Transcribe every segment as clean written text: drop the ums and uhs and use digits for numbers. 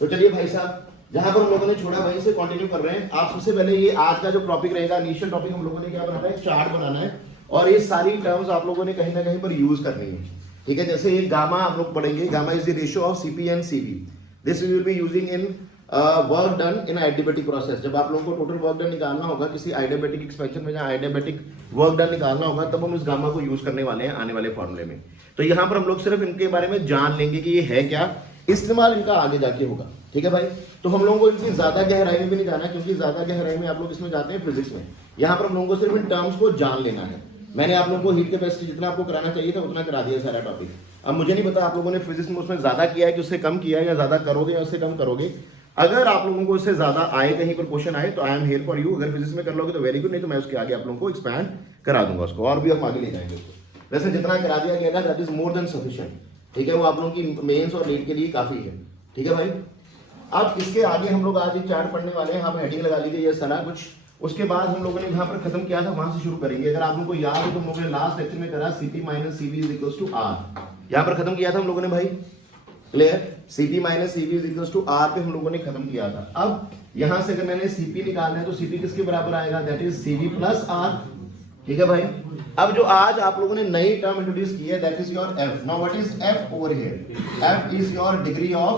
तो चलिए भाई साहब, जहां पर हम लोगों ने छोड़ा वहीं से कंटिन्यू कर रहे हैं। आप सबसे पहले ये आज का जो टॉपिक रहेगा, इनिशियल टॉपिक, हम लोगों ने क्या बनाना है, चार्ट बनाना है और ये सारी टर्म्स आप लोगों ने कहीं ना कहीं पर यूज करनी है, ठीक है। जैसे ये गामा आप लोग पढ़ेंगे, gamma is the ratio of CP and CV. This we will be using in work done in adiabatic process. जब आप लोगों को टोटल वर्क डन निकालना होगा किसी आइडियाबैटिक एक्सपेंशन में, जहां आइडियाबैटिक वर्क डन निकालना होगा, तब हम इस गामा को यूज करने वाले हैं आने वाले फॉर्मूले में। तो यहाँ पर हम लोग सिर्फ इनके बारे में जान लेंगे कि ये है क्या, इस्तेमाल इनका आगे जाके होगा, ठीक है भाई। तो हम लोगों को इनकी ज्यादा गहराई में भी नहीं जाना है, क्योंकि ज्यादा गहराई में आप लोग इसमें जाते हैं फिजिक्स में। यहाँ पर हम लोगों को सिर्फ इन टर्म्स को जान लेना है। मैंने आप लोगों को हीट कैपेसिटी जितना आपको कराना चाहिए था उतना करा दिया सारा टॉपिक। अब मुझे नहीं पता आप लोगों ने फिजिक्स में उसमें ज्यादा किया है कि उससे कम किया है, या ज्यादा करोगे या उससे कम करोगे। अगर आप लोगों को इससे ज्यादा आए, कहीं पर क्वेश्चन आए, तो I am here for you. अगर फिजिक्स में कर लोगे तो वेरी गुड, नहीं तो मैं उसके आगे आप लोगों को एक्सपैंड करा दूंगा उसको, और भी हम आगे ले जाएंगे उसको। वैसे जितना करा दिया गया that is more than sufficient, ठीक है। वो आप लोगों की मेंस और नीट के लिए काफी है, ठीक है भाई। अब इसके आगे हम लोग आज एक चार्ट पढ़ने वाले हैं। आप हेडिंग लगा लीजिए ये सारा कुछ। उसके बाद हम लोगों ने जहां पर खत्म किया था वहां से शुरू करेंगे। अगर आप लोगों को याद हो तो हम लोगों ने लास्ट लेक्चर में करा Cp minus Cv is equals to R। यहां पर खत्म किया था हम लोगों ने भाई, clear. Cp minus Cv is equals to R पे हम लोगों ने खत्म किया था। अब यहां से अगर मैंने Cp निकालना है तो Cp किसके बराबर आएगा, that is Cv plus R, ठीक है भाई। अब जो आज आप लोगों ने नई टर्म इंट्रोड्यूस की है, that is your F। Now what is F over here? F is your degree of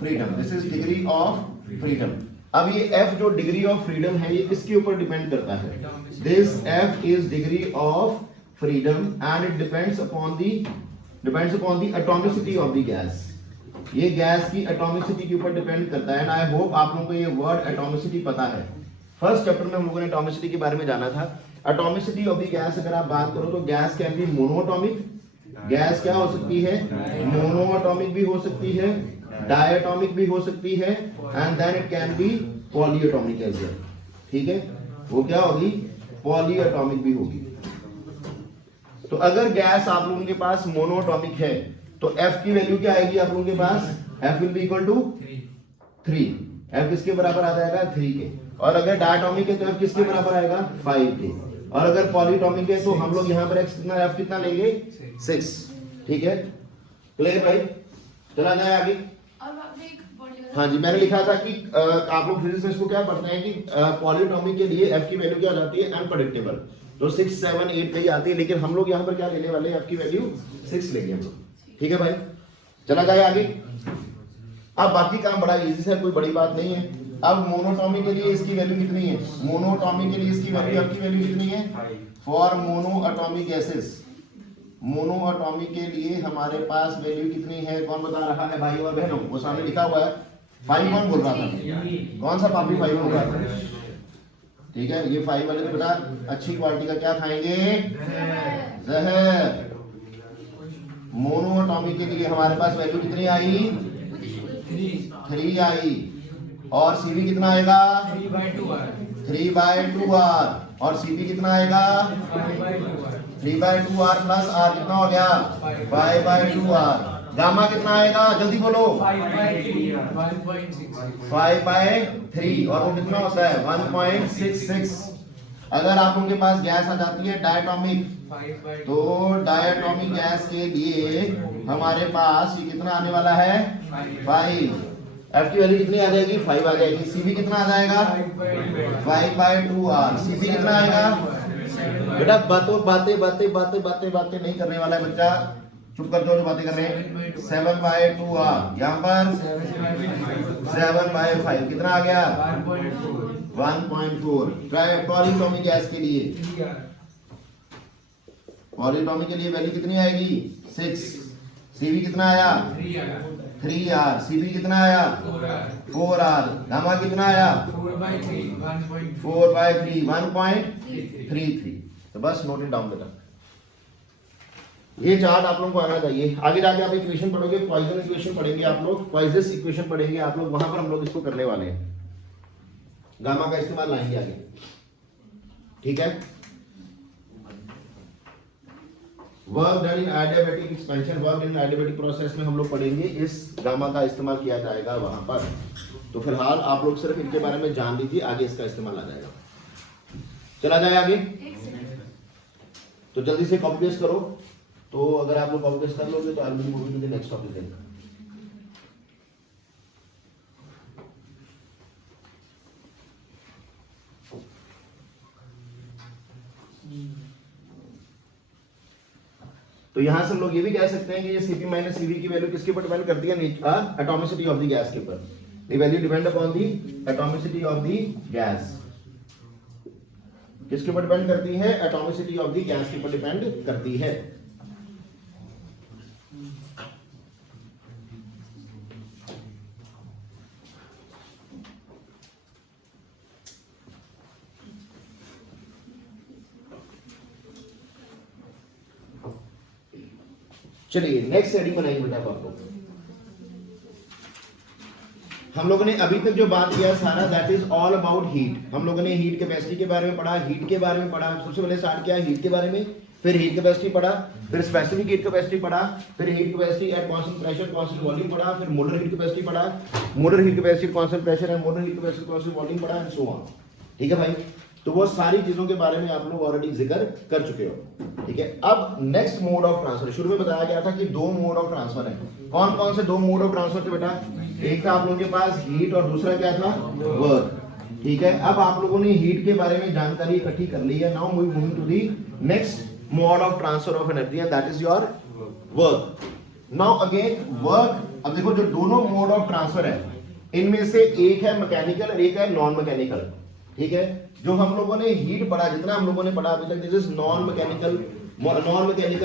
freedom. This is degree of freedom. अब ये F जो डिग्री ऑफ फ्रीडम है, ये किसके ऊपर डिपेंड करता है? This F is degree of freedom and it depends upon the atomicity of the gas. ये गैस की एटॉमिसिटी के ऊपर डिपेंड करता है। एंड आई होप आप लोगों को ये वर्ड एटॉमिसिटी पता है। फर्स्ट चैप्टर में हम लोगों ने एटॉमिसिटी के बारे में जाना था। एटॉमिसिटी ऑफ द गैस अगर आप बात करो तो gas can be monoatomic, gas क्या हो सकती है, मोनोएटॉमिक भी हो सकती है, डायटॉमिक भी हो सकती है, and then it can be polyatomic as well, ठीक है। वो क्या होगी, पॉलीएटॉमिक भी होगी। तो अगर गैस आप लोगों के पास मोनोएटॉमिक है तो F की वैल्यू क्या आएगी आप लोगों के पास? F will be equal to 3। F किसके बराबर आ जाएगा, 3 के। और अगर डायटॉमिक है तो F किसके बराबर आएगा, 5 के। और अगर पॉलीएटॉमिक है तो हम लोग यहाँ पर F कितना लेंगे, 6, ठीक है। क्लियर भाई, चला जाए आगे। हाँ जी, मैंने लिखा था कि आप लोग फिजिक्स में इसको क्या पढ़ते हैं कि पॉलीएटॉमिक के लिए F की वैल्यू क्या आ जाती है, अनप्रेडिक्टेबल। तो 6, 7, 8 पे ही आती है, लेकिन हम लोग यहाँ पर क्या लेने वाले हैं, F की वैल्यू 6 लेंगे हम लोग, ठीक है भाई। चला जाए आगे। अब बाकी काम बड़ा इजी है, कोई बड़ी बात नहीं है। अब मोनोटॉमिक के लिए इसकी वैल्यू कितनी है, मोनोटॉमिक के लिए इसकी वैल्यू, F की वैल्यू कितनी है, फॉर मोनोएटॉमिक गैसेस। मोनोएटॉमिक के लिए हमारे पास वैल्यू कितनी है, कौन बता रहा है भाई और बहनों? वो सामने लिखा हुआ है। 5 कौन बोल रहा था, कौन सा पापी 5 बोल रहा था? ठीक है, ये 5 वाले तो बेटा अच्छी क्वालिटी का क्या खाएंगे, जहर। मोनोएटॉमिक के लिए हमारे पास वैल्यू कितनी आई, 3 आई। और Cv कितना आएगा, 3/2R। और Cp कितना आएगा, 3/2R प्लस R कितना हो गया, 5/2R। गामा कितना आएगा, जल्दी बोलो, 5/3। और वो कितना होता है, 1.66। अगर आप लोगों के पास गैस आ जाती है डायटॉमिक, तो डायटॉमिक गैस के लिए हमारे पास ये कितना आने वाला है, 5। F की वैल्यू कितनी आ जाएगी, 5 आ जाएगी। Cv कितना आ जाएगा, 5/2R। Cp कितना आएगा बेटा, बातें नहीं करने वाला है बच्चा, चुप कर जो बातें कर रहे हैं। 7/2R, यहाँ पर 7/5 कितना आ गया, 1.4। पॉलीएटॉमिक गैस के लिए, पॉलीएटॉमिक के लिए वैल्यू कितनी आएगी, 6। Cv कितना आया, 3R। Cp कितना आया, 4R। गामा कितना आया, 4/3, 1.33। तो बस नोट इट डाउन बेटा, ये चार्ट आप लोगों को आना चाहिए। आगे जाके आप इक्वेशन पढ़ोगे, पॉइसन इक्वेशन पढ़ेंगे आप लोग, पॉइसन इक्वेशन पढ़ेंगे आप लोग, वहां पर हम लोग इसको करने वाले हैं, गामा का इस्तेमाल लाएंगे आगे, ठीक है। Work done in adiabatic expansion, work in adiabatic process में हम लोग पढ़ेंगे, इस गामा का इस्तेमाल किया जाएगा वहां पर। तो फिलहाल आप लोग सिर्फ इनके बारे में जान लीजिए, आगे इसका इस्तेमाल आ जाएगा। चला जाए आगे, तो जल्दी से कॉपी पेस्ट करो। तो अगर आप लोग कॉपी पेस्ट कर लोगे तो I will move to the next topic. तो यहां से हम लोग ये भी कह सकते हैं कि ये Cp माइनस Cv की वैल्यू किसके ऊपर डिपेंड करती है, एटॉमिसिटी ऑफ द गैस के ऊपर। The value depend upon the atomicity of the gas. किसके ऊपर डिपेंड करती है, एटॉमिसिटी ऑफ द गैस के ऊपर डिपेंड करती है। चलिए नेक्स्ट हेडिंग बनाइए बेटा आप लोग। हम लोगों ने अभी तक जो बात किया सारा that is all about heat. हम लोगों ने हीट कैपेसिटी के बारे में पढ़ा, हीट के बारे में पढ़ा, सबसे पहले स्टार्ट किया हीट के बारे में, फिर हीट कैपेसिटी पढ़ा, फिर स्पेसिफिक हीट कैपेसिटी पढ़ा, फिर heat capacity at constant pressure constant volume पढ़ा, फिर मोलर हीट कैपेसिटी पढ़ा, molar heat capacity constant pressure and molar heat capacity constant volume पढ़ा एंड सो ऑन। ठीक है भाई, तो वो सारी चीजों के बारे में आप लोग ऑलरेडी जिक्र कर चुके हो। ठीक है, अब नेक्स्ट मोड ऑफ ट्रांसफर, शुरू में बताया गया था कि दो मोड ऑफ ट्रांसफर है। कौन कौन से दो मोड ऑफ ट्रांसफर थे बेटा, एक था आप लोगों के पास हीट और दूसरा क्या था, वर्क। ठीक है, अब आप लोगों ने हीट के बारे में जानकारी इकट्ठी कर ली है। Now moving to the next mode of transfer of energy and that is your work. Now again work, अब देखो जो दोनों मोड ऑफ ट्रांसफर है इनमें से एक है मैकेनिकल और एक है नॉन मैकेनिकल। ठीक है, जो हम लोगों ने हीट पढ़ा, जितना हम लोगों ने पढ़ा अभी तक, this is non mechanical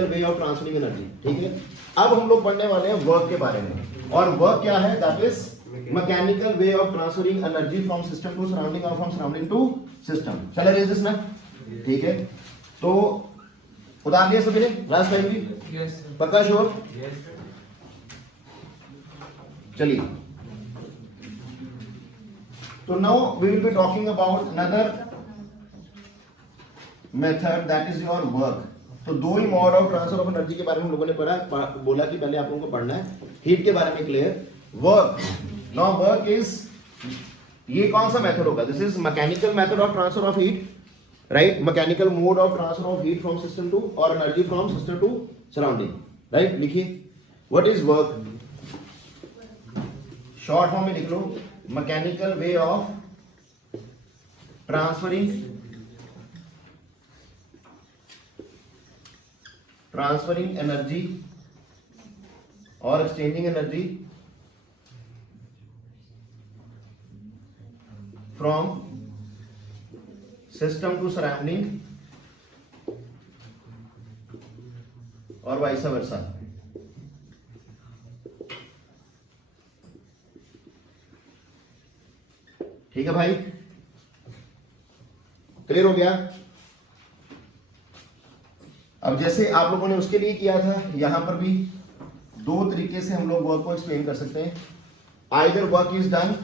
way of transferring energy. ठीक है, अब हम लोग पढ़ने वाले हैं वर्क के बारे में, और वर्क क्या है, that is mechanical way of transferring energy from system to surrounding और फ्रॉम सराउंडिंग टू सिस्टम। चल रही है जिसमें, ठीक है, तो उतार लिया सभी ने लास्ट टाइम भी, पक्का श्योर? चलिए, तो now we will be talking about another method that is your work। तो दो ही mode of transfer of energy के बारे में हम लोगों ने पढ़ा, बोला कि पहले आप लोगों को पढ़ना है हीट के बारे में clear. Work, now work is, ये कौन सा मेथड होगा, this is mechanical method of transfer of heat, right, mechanical mode of transfer of heat from system to or energy from system to surrounding, right. लिखिए what is work, short form में लिख लो, mechanical way of transferring energy or exchanging energy from system to surrounding or vice versa. ठीक है भाई, clear हो गया? अब जैसे आप लोगों ने उसके लिए किया था, यहां पर भी दो तरीके से हम लोग वर्क को एक्सप्लेन कर सकते हैं। Either work is done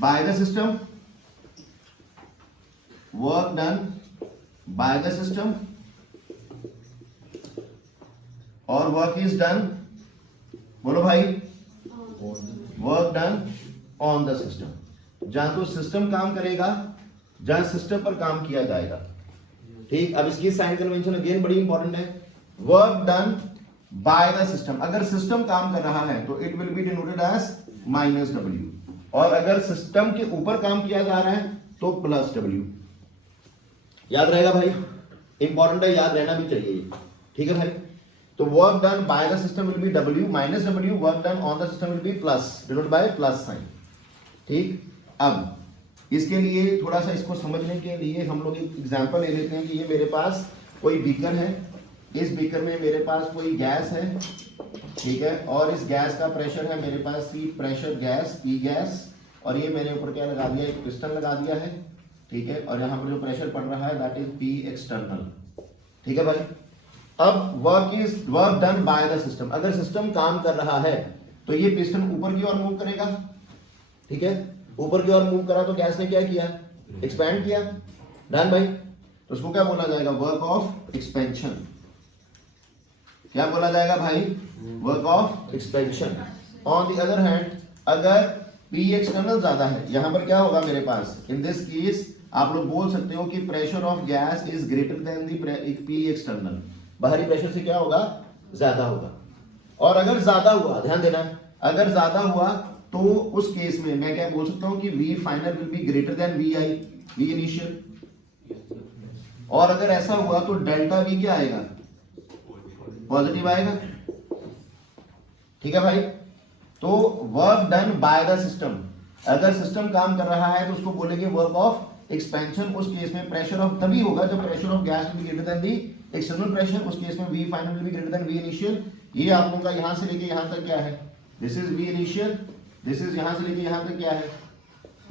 by the system, work done by the system, और वर्क इज डन, बोलो भाई, work done on the system. जहां तो सिस्टम काम करेगा, जहां सिस्टम पर काम किया जाएगा। ठीक, अब इसकी साइन कन्वेंशन अगेन बड़ी इंपॉर्टेंट है, work done by the system. अगर सिस्टम काम कर रहा है तो it will be denoted as minus W, और अगर सिस्टम के ऊपर काम किया जा रहा है तो प्लस डब्ल्यू। याद रहेगा भाई, इंपॉर्टेंट है, याद रहना भी चाहिए। ठीक है भाई, तो work done by the system will be W minus W, work done on the system will be plus, denoted by plus sign. ठीक, अब इसके लिए थोड़ा सा इसको समझने के लिए हम लोग एक एग्जांपल ले लेते हैं कि ये मेरे पास कोई बीकर है, इस बीकर में मेरे पास कोई गैस है, ठीक है, और इस गैस का प्रेशर है मेरे पास सी प्रेशर गैस, पी गैस, और ये मैंने ऊपर क्या लगा दिया, एक पिस्टन लगा दिया है। ठीक है, और यहाँ पर जो प्रेशर पड़ रहा है दैट इज पी एक्सटर्नल। ठीक है भाई, अब work done by the system. अगर सिस्टम काम कर रहा है तो ये पिस्टन ऊपर की ओर मूव करेगा। ठीक है, ऊपर की ओर मूव करा तो गैस ने क्या किया, एक्सपैंड किया। डन भाई, तो उसको क्या बोला जाएगा, वर्क ऑफ एक्सपेंशन। क्या बोला जाएगा भाई, work of expansion. On the other hand, अगर पी एक्सटर्नल ज्यादा है, यहां पर क्या होगा मेरे पास, इन दिस केस आप लोग बोल सकते हो कि pressure of gas is greater than the P external. बाहरी प्रेशर से क्या होगा, ज्यादा होगा। और अगर ज्यादा हुआ, ध्यान देना, अगर ज्यादा हुआ तो उस केस में मैं क्या बोल सकता हूं कि V final will be greater then VI, V initial. और अगर ऐसा हुआ तो डेल्टा V क्या आएगा, पॉजिटिव आएगा। ठीक है भाई, तो work done by the system, अगर सिस्टम काम कर रहा है तो उसको बोलेंगे वर्क ऑफ एक्सपेंशन। उस केस में प्रेशर ऑफ तभी होगा जब pressure of gas will be greater than the external pressure, उस केस में V final will be greater than V initial. ये आप लोगों का यहां से लेके यहां तक क्या है, this is V initial, this is यहां से लेके यहां तक क्या है,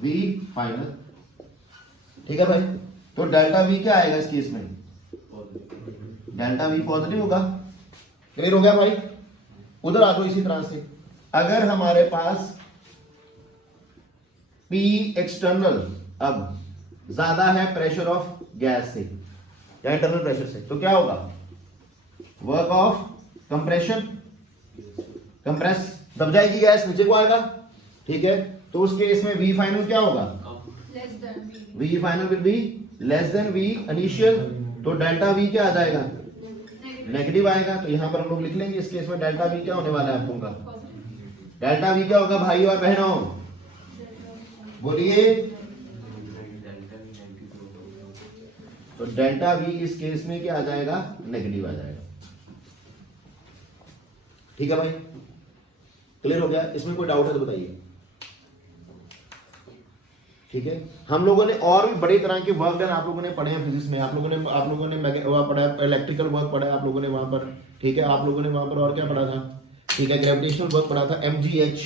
वी फाइनल। ठीक है भाई, तो डेल्टा वी क्या आएगा इस केस में, डेल्टा वी पॉजिटिव होगा। क्लियर हो गया भाई। उधर आ जाओ इसी तरह से, अगर हमारे पास P एक्सटर्नल अब ज्यादा है प्रेशर ऑफ गैस से या इंटरनल प्रेशर से, तो क्या होगा, वर्क ऑफ कंप्रेशन, कंप्रेस दब जाएगी गैस, नीचे को आएगा। ठीक है, तो उस केस में वी फाइनल क्या होगा, V final will be less than V initial, तो डेल्टा वी क्या आ जाएगा, नेगेटिव आएगा। तो यहां पर हम लोग लिख लेंगे इस केस में डेल्टा वी क्या होने वाला है आप लोगों का, डेल्टा वी क्या होगा भाई और बहनों, बोलिए। तो डेल्टा वी इस केस में क्या आ जाएगा, नेगेटिव आ जाएगा। ठीक है भाई, क्लियर हो गया, इसमें कोई डाउट है तो बताइए। ठीक है, हम लोगों ने और भी बड़ी तरह के वर्क डन आप लोगों ने पढ़े हैं फिजिक्स में, आप लोगों ने वहाँ पढ़ा है, इलेक्ट्रिकल वर्क पढ़ा है आप लोगों ने वहां पर। ठीक है, आप लोगों ने वहां पर और क्या पढ़ा था, ठीक है, ग्रेविटेशनल वर्क पढ़ा था, MGH।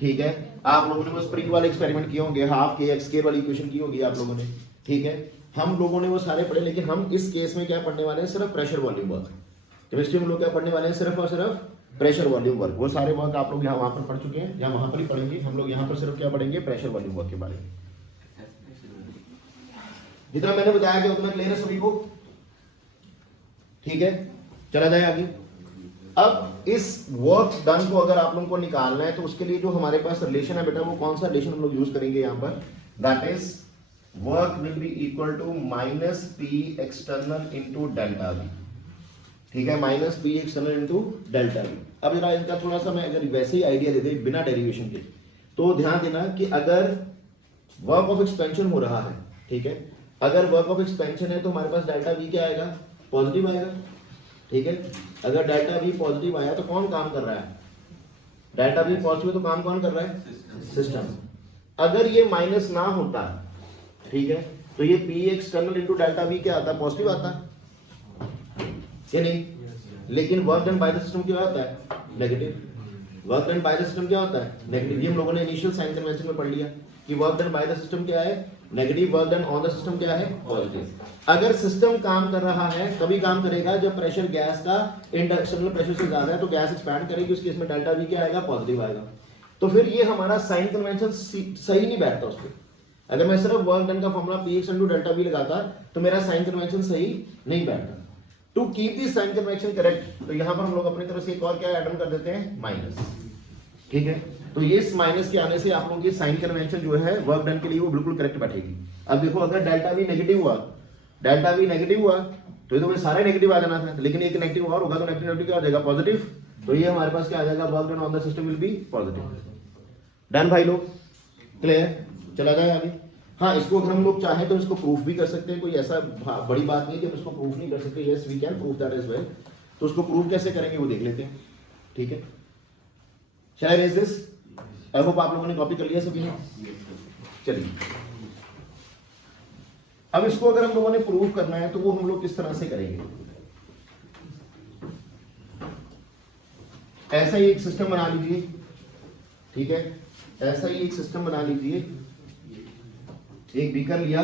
ठीक है, आप लोगों ने वो स्प्रिंग वाले एक्सपेरिमेंट किए होंगे, हाफ के एक्स के वाली इक्वेशन की होगी आप लोगों ने। ठीक है, हम लोगों ने वो सारे पढ़े, लेकिन हम इस केस में क्या पढ़ने वाले हैं, सिर्फ प्रेशर वॉल्यूम वर्क। केमिस्ट्री में लोग क्या पढ़ने वाले हैं, सिर्फ और सिर्फ प्रेशर वॉल्यूम वर्क। वो सारे वर्क आप लोग यहाँ वहां पर पढ़ चुके हैं या वहां पर ही पढ़ेंगे, हम लोग यहाँ पर सिर्फ क्या पढ़ेंगे, प्रेशर वॉल्यूम वर्क के बारे में। जितना मैंने बताया कि उतना क्लियर है सभी को। ठीक है, चला जाए आगे। अब इस वर्क डन को अगर आप लोगों को निकालना है तो उसके लिए जो हमारे पास रिलेशन है बेटा, वो कौन सा रिलेशन हम लोग यूज करेंगे यहाँ पर, that is work will be equal to minus P external into delta V. ठीक है, minus P external into delta V. अब जरा इनका थोड़ा सा मैं अगर वैसे ही आइडिया दे दे बिना डेरिवेशन के, तो ध्यान देना कि अगर वर्क ऑफ एक्सपेंशन हो रहा है, ठीक है, अगर वर्क ऑफ एक्सपेंशन है तो हमारे पास डेल्टा वी क्या आएगा, पॉजिटिव आएगा। ठीक है, अगर डेल्टा वी पॉजिटिव आया तो कौन काम कर रहा है, डेल्टा वी पॉजिटिव, तो काम कौन कर रहा है, सिस्टम। अगर ये माइनस ना होता, ठीक है, तो ये P external into delta V क्या आता है, पॉजिटिव आता या नहीं। लेकिन work done by the system क्या होता है, negative. Work done by the system क्या होता है, नेगेटिव। ये हम लोगों ने इनिशियल साइन कन्वेंशन में पढ़ लिया कि work done by the system क्या है, negative. Work done on the system क्या है, पॉजिटिव। अगर सिस्टम काम कर रहा है तभी काम करेगा जब प्रेशर गैस का इंटरनल प्रेशर से ज्यादा है, तो गैस एक्सपैंड करेगी, उस केस में डेल्टा वी क्या आएगा, पॉजिटिव आएगा। तो फिर ये हमारा साइन कन्वेंशन सही नहीं बैठता उस पर। अगर मैं सिर्फ वर्क डन का formula P X into delta V लगाता तो मेरा साइन कन्वेंशन सही नहीं बैठता। To keep this sign convention correct, तो यहां पर हम लोग अपनी तरफ से एक और क्या ऐड ऑन कर देते हैं, माइनस। ठीक है, तो ये माइनस के आने से आप लोगों की साइन कन्वेंशन जो है वर्क डन के लिए वो बिल्कुल करेक्ट बैठेगी। अब देखो, अगर डेल्टा वी नेगेटिव हुआ, डेल्टा वी नेगेटिव हुआ तो ये तो सारे नेगेटिव आ जाना था, लेकिन एक नेगेटिव और होगा तो नेगेटिव क्या हो जाएगा, पॉजिटिव। तो ये हमारे पास क्या आ जाएगा, work done on the system will be positive. Done भाई लोग, क्लियर, चला जाए आगे। हाँ, इसको अगर हम लोग चाहें तो इसको प्रूफ भी कर सकते हैं, कोई ऐसा बड़ी बात नहीं है कि हम इसको प्रूफ नहीं कर सकते। Yes we can proof that as well. तो उसको प्रूफ कैसे करेंगे वो देख लेते हैं। ठीक है, शैल आई रेज दिस? आई होप आप लोगों ने कॉपी कर लिया सभी ने। चलिए, अब इसको अगर हम लोगों ने प्रूफ करना है तो वो हम लोग किस तरह से करेंगे। ऐसा ही एक सिस्टम बना लीजिए। ठीक है, ऐसा ही एक सिस्टम बना लीजिए। एक बीकर लिया,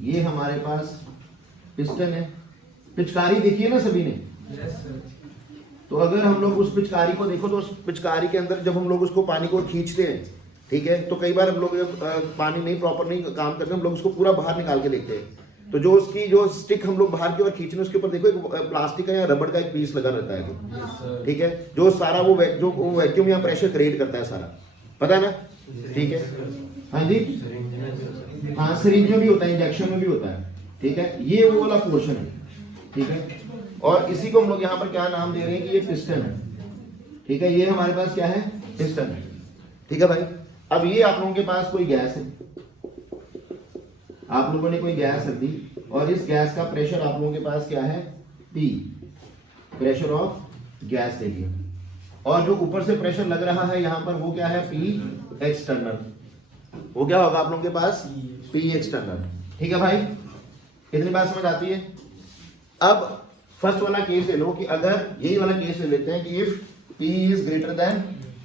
ये हमारे पास पिस्टन है, पिचकारी देखिए ना सभी ने। तो अगर हम लोग उस पिचकारी को देखो तो उस पिचकारी के अंदर जब हम लोग उसको पानी को खींचते हैं, ठीक है, तो कई बार हम लोग पानी नहीं प्रॉपर नहीं काम करते, हम लोग उसको पूरा बाहर निकाल के देखते हैं। तो जो उसकी जो स्टिक हम लोग बाहर की ओर खींचने, उसके ऊपर देखो एक प्लास्टिक का या रबड़ का एक पीस लगा रहता है। ठीक है, जो सारा वो जो वैक्यूम या प्रेशर क्रिएट करता है सारा, पता है ना। ठीक है, हाँ जी, हाँ, सिरिंज में भी होता है, इंजेक्शन में भी होता है। ठीक है, ये वो वाला पोर्शन है। ठीक है, और इसी को हम लोग यहाँ पर क्या नाम दे रहे हैं कि ये पिस्टन है। ठीक है, ये हमारे पास क्या है, पिस्टन है। ठीक है भाई, अब ये आप लोगों के पास कोई गैस है, आप लोगों ने कोई गैस रख दी और इस गैस का प्रेशर आप लोगों के पास क्या है, P, प्रेशर ऑफ गैस ले लिया, और जो ऊपर से प्रेशर लग रहा है यहाँ पर वो क्या है, P एक्सटर्नल, वो क्या होगा आप लोगों के पास, P एक्सटर्नल। ठीक है भाई, इतनी बात समझ आती है। अब फर्स्ट वाला केस ले लो कि अगर यही वाला केस ले लेते हैं कि if P is greater than,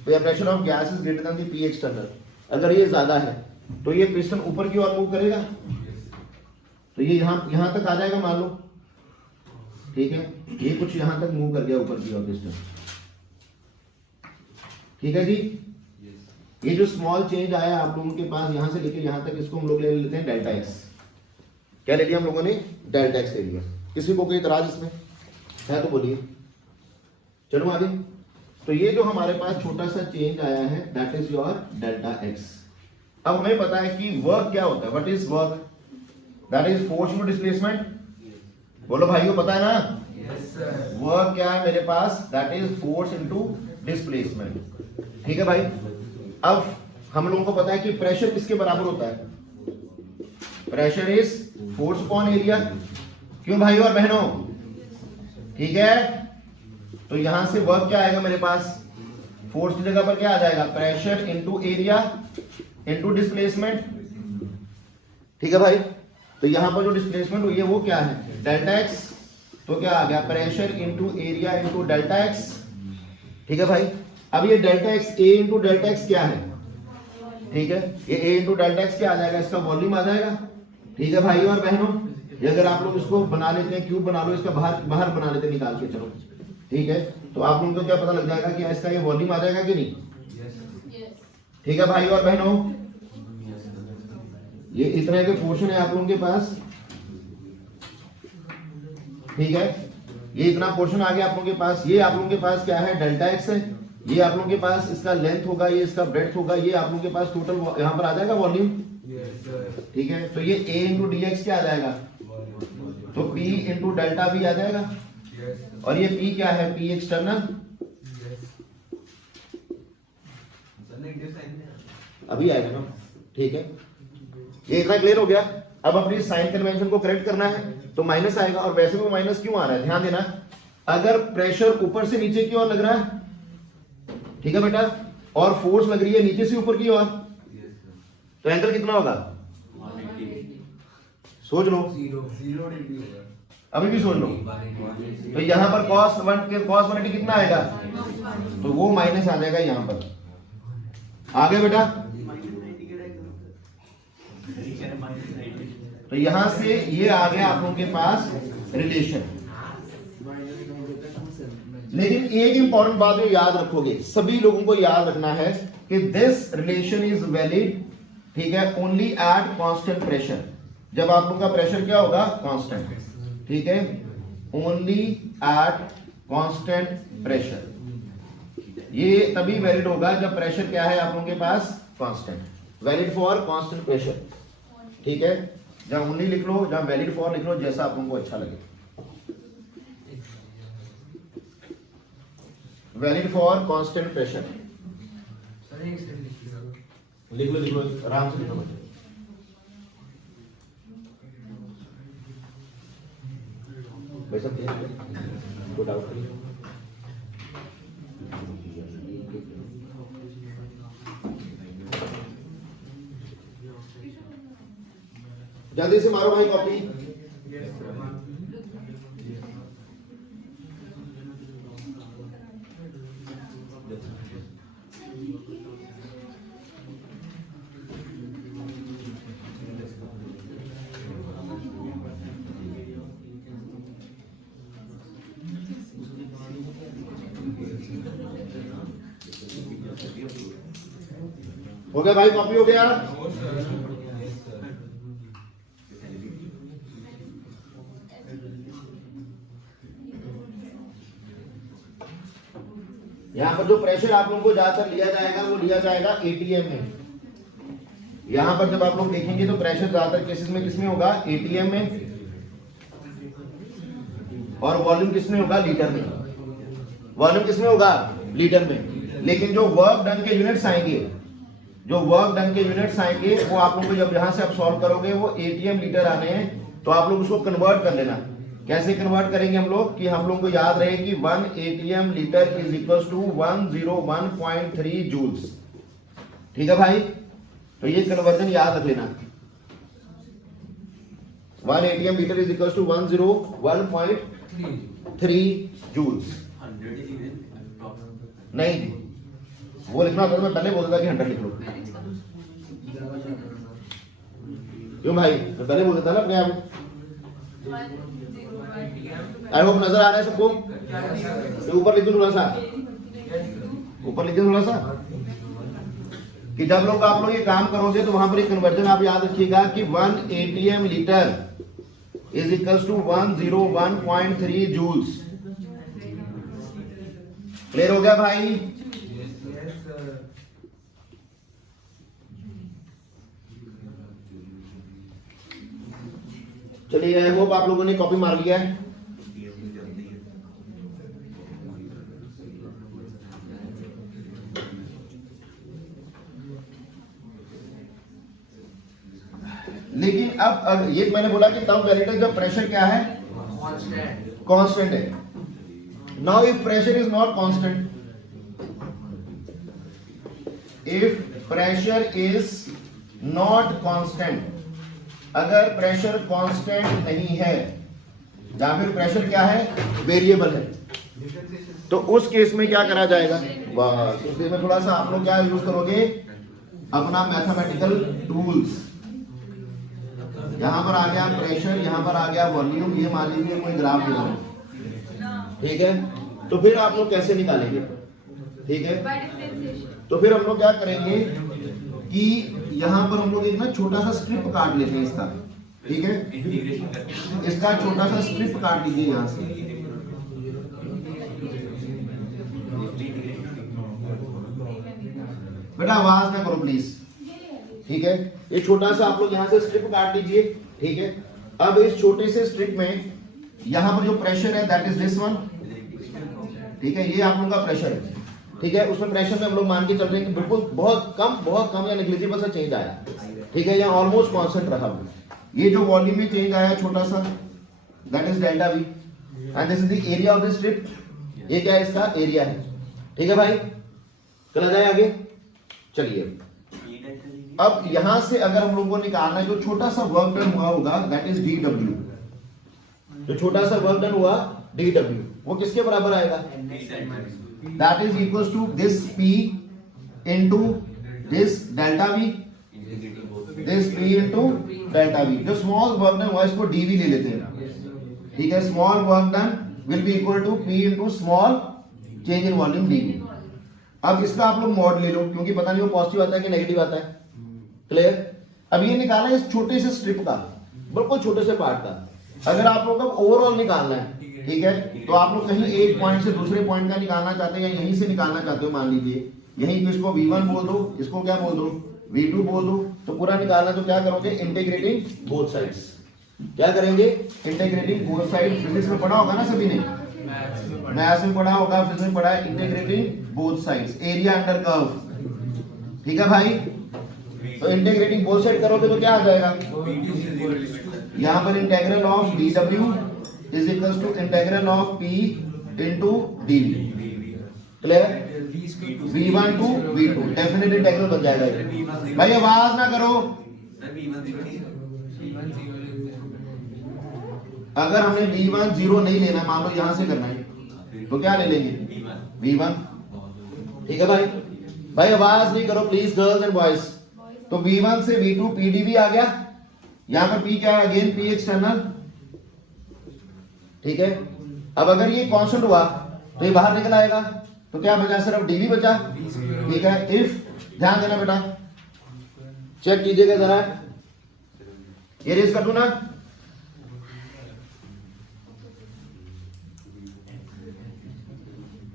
pressure of gas is greater than the P external, अगर ये ज्यादा है तो ये पिस्टन ऊपर की ओर मूव करेगा, तो ये यहां तक आ जाएगा मान लो, ठीक है, ये कुछ यहां तक मूव कर गया ऊपर की ओर पिस्टन, ठीक है जी। ये जो स्मॉल चेंज आया आप लोगों के पास यहां से लेके यहां तक, इसको हम लोग ले लेते हैं डेल्टा एक्स। क्या ले लिया हम लोगों ने, डेल्टा एक्स ले लिया। किसी को कोई इतराज इसमें है तो बोलिए। चलो आगे, तो ये जो हमारे पास छोटा सा चेंज आया है that is your delta X. अब हमें पता है कि वर्क क्या होता है, what is work, that is force into displacement. बोलो भाइयों, पता है ना, वर्क क्या है मेरे पास, that is force into displacement. ठीक है भाई, अब हम लोगों को पता है कि प्रेशर किसके बराबर होता है, pressure is force upon area. क्यों भाई और बहनों, ठीक है, तो यहां से वर्क क्या आएगा मेरे पास, फोर्स की जगह पर क्या आ जाएगा, pressure into area into displacement. ठीक है भाई, तो यहां पर जो डिस्प्लेसमेंट हुई है वो क्या है, डेल्टा एक्स, तो क्या आ गया, pressure into area into delta x. ठीक है भाई, अब ये डेल्टा एक्स, ए इंटू डेल्टा एक्स क्या है, ठीक है, ये ए इंटू डेल्टा एक्स क्या आ जाएगा, इसका वॉल्यूम आ जाएगा। ठीक है भाई और बहनों, ये अगर आप लोग इसको बना लेते हैं, क्यूब बना लो, इसका बाहर बना लेते हैं निकाल के, चलो ठीक है, तो आप लोगों को क्या पता लग जाएगा कि इसका ये वॉल्यूम आ जाएगा कि नहीं। ठीक है भाई और बहनों, ये इस तरह के पोर्शन है आप लोगों के पास, ठीक है, ये इतना पोर्शन आ गया आप लोगों के पास। ये आप लोगों के पास क्या है, डेल्टा एक्स है, ये आप लोगों के पास इसका लेंथ होगा, ये इसका ब्रेड्थ होगा, ये आप लोगों के पास टोटल यहां पर आ जाएगा वॉल्यूम। ठीक है, तो ये a इंटू डी एक्स क्या आ जाएगा, तो p इंटू डेल्टा भी आ जाएगा, और ये p क्या है, p एक्सटर्नल। अभी आएगा ना, ठीक है, ये इतना क्लियर हो गया। अब अपनी साइन कन्वेंशन को करेक्ट करना है तो माइनस आएगा, और वैसे भी माइनस क्यों आ रहा है, ध्यान देना, अगर प्रेशर ऊपर से नीचे की ओर लग रहा है, ठीक है बेटा, और फोर्स लग रही है नीचे से ऊपर की ओर, तो एंगल कितना होगा, सोच लो, अभी भी सोच लो, तो यहां पर cos 180 कितना आएगा, तो वो माइनस आ जाएगा यहां पर। आगे बेटा, तो यहां से ये आ गया आप लोगों के पास रिलेशन। लेकिन एक इंपॉर्टेंट बात जो याद रखोगे, सभी लोगों को याद रखना है कि दिस रिलेशन इज वैलिड, ठीक है, ओनली एट कांस्टेंट प्रेशर। जब आप लोगों का प्रेशर क्या होगा, कांस्टेंट, ठीक है, ओनली एट कांस्टेंट प्रेशर। ये तभी वैलिड होगा जब प्रेशर क्या है आप लोगों के पास, constant, valid for constant pressure. ठीक है, जहां ओनली लिख लो, जहां वैलिड फॉर लिख लो, जैसा आप लोगों को अच्छा लगे। वैलिड फॉर कांस्टेंट प्रेशर लिख लो आराम से लिखो बच्चे। वैसा कोई डाउट नहीं, जल्दी से मारो भाई कॉपी। हो गया भाई, कॉपी हो गया। यहां पर जो प्रेशर आप लोगों को ज्यादातर लिया जाएगा वो लिया जाएगा एटीएम में। यहां पर जब आप लोग देखेंगे तो प्रेशर ज्यादातर केसेस में किसमें होगा, एटीएम में, और वॉल्यूम किसमें होगा, लीटर में। वॉल्यूम किसमें होगा, लीटर में। लेकिन जो वर्क डन के यूनिट्स आएंगे जो वर्क डन के यूनिट्स आएंगे वो आप लोग को जब यहां से आप सॉल्व करोगे वो एटीएम लीटर आने हैं, तो आप लोग उसको कन्वर्ट कर लेना। कैसे कन्वर्ट करेंगे हम लोग कि हम लोग को याद रहे कि 1 ATM litre is equal to 101.3 joules. ठीक है भाई, तो ये कन्वर्जन याद रख लेना। 1 ATM litre is equal to 101.3 joules. नहीं वो लिखना होता तो मैं पहले बोलता था कि 100 लिख लो। क्यों भाई, मैं पहले बोलता था ना अपने आप। आई होप नजर आ रहा है सबको। तो ऊपर लिख दो थोड़ा सा, ऊपर लिख दो थोड़ा सा कि जब लोग आप लोग ये काम करोगे तो वहां पर एक कन्वर्जन आप याद रखिएगा कि 1 ATM litre is equal to 101.3 joules. Clear हो गया भाई? चलिए, आई होप आप लोगों ने कॉपी मार लिया है। लेकिन अब ये मैंने बोला कि तब वैलिडेट जब प्रेशर क्या है, कांस्टेंट है। Now if pressure is not constant, if pressure is not constant, अगर प्रेशर कांस्टेंट नहीं है या फिर प्रेशर क्या है, वेरिएबल है, तो उस केस में क्या करा जाएगा? बस उस केस में थोड़ा सा आप लोग क्या यूज करोगे, अपना मैथमेटिकल टूल्स। यहां पर आ गया प्रेशर, यहां पर आ गया वॉल्यूम, ये मान लीजिए कोई ग्राफ लिखा है, ठीक है। तो फिर आप लोग कैसे निकालेंगे? ठीक है, तो फिर हम लोग क्या करेंगे कि यहां पर हम लोग एक ना छोटा सा स्ट्रिप काट लेते हैं इसका, ठीक है। इसका छोटा सा स्ट्रिप काट लीजिए यहां से, बेटा आवाज ना करो प्लीज, ठीक है। ये छोटा सा आप लोग यहां से स्ट्रिप काट लीजिए, ठीक है। अब इस छोटे से स्ट्रिप में यहां पर जो प्रेशर है दैट इज दिस वन, ठीक है। ये आप लोगों का प्रेशर है, ठीक है। उसमें प्रेशर में हम लोग मान के चल रहे हैं कि बिल्कुल बहुत कम या नेग्लिजिबल सा चेंज आया, ठीक है, या ऑलमोस्ट कांस्टेंट रहा। ये जो वॉल्यूम में चेंज आया छोटा सा, that is delta we, and this is the area of the strip. ये क्या है, इसका एरिया है, ठीक है भाई। चला जाए आगे, चलिए। अब यहां से अगर हम लोगों को निकालना है जो छोटा सा वर्क डन हुआ होगा दैट इज डी डब्ल्यू, जो छोटा सा वर्क डन हुआ डी डब्ल्यू, वो किसके बराबर आएगा? That is equal to this P into this delta V, this P into delta V. जो स्मॉल वर्क डन हुआ इसको डीवी ले लेते हैं, ठीक है। Small work done will be equal to P into small change in volume DV. अब इसका आप लोग मॉड ले लो, क्योंकि पता नहीं वो पॉजिटिव आता है कि नेगेटिव आता है। क्लियर? अब ये निकालना है इस छोटे से स्ट्रिप का, बिल्कुल छोटे से पार्ट का। अगर आप लोग का ओवरऑल निकालना है, ठीक है, तो आप लोग कहीं एक पॉइंट से दूसरे पॉइंट का निकालना चाहते हैं या यहीं से निकालना चाहते हो, मान लीजिए यहीं, तो इसको V1 बोल दो, इसको क्या बोल दो, V2 बोल दो। तो पूरा निकालना तो क्या करोगे, इंटीग्रेटिंग बोथ साइड्स। क्या करेंगे? Integrating both side. फिजिक्स में पढ़ा होगा ना सभी ने, मैथ्स में पढ़ा होगा, फिजिक्स में पढ़ा है, integrating both sides, area under curve, ठीक है भाई। तो इंटीग्रेटिंग बोथ साइड करोगे तो क्या आ जाएगा, यहां पर integral of dw is equals to integral of p into dv। Clear? v1 to v2 definite integral बन जाएगा। भाई आवाज ना करो। अगर हमने v1 0 नहीं लेना, मान लो यहां से करना है, तो क्या ले लेंगे, v1, ठीक है भाई। भाई आवाज नहीं करो प्लीज गर्ल्स एंड बॉयज। तो v1 से v2 pdv आ गया, यहां पर p क्या है, अगेन p एक्सटर्नल, ठीक है। अब अगर ये कांस्टेंट हुआ तो ये बाहर निकल आएगा, तो क्या बचा, सिर्फ dv बचा, ठीक है। इफ, ध्यान देना बेटा, चेक कीजिएगा जरा, ये रेस कर दूं ना।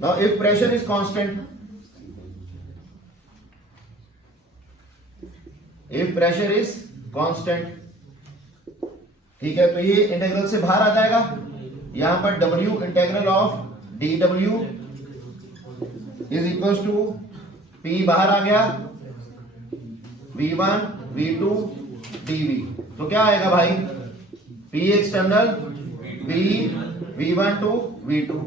Now if pressure is constant, if pressure is constant, ठीक है, तो ये इंटीग्रल से बाहर आ जाएगा। यहां पर W integral of dW is equal to P बाहर आ गया V1 V2 dV। तो क्या आएगा भाई, P external V1 to V2,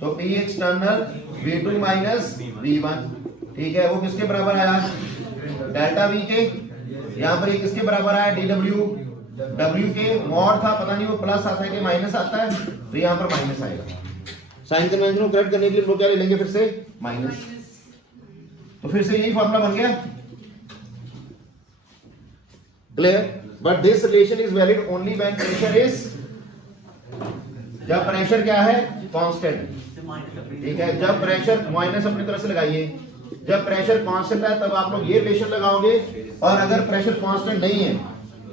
तो P external V2 minus V1, ठीक है। वो किसके बराबर आया, डेल्टा V के। यहाँ पर ये किसके बराबर आया, dW, W के मॉड था, पता नहीं वो प्लस आता है कि माइनस आता है, तो यहाँ पर माइनस आएगा। साइन कन्वेंशन को करेक्ट करने के लिए हम लोग क्या ले लेंगे, फिर से माइनस। तो फिर से यही फॉर्मूला बन गया, clear. But this relation is valid only when pressure is, जब प्रेशर क्या है, कांस्टेंट, ठीक है। जब प्रेशर, माइनस अपनी तरफ से लगाइए, जब प्रेशर कांस्टेंट है तब आप लोग ये रिलेशन लगाओगे, और अगर प्रेशर कांस्टेंट नहीं है,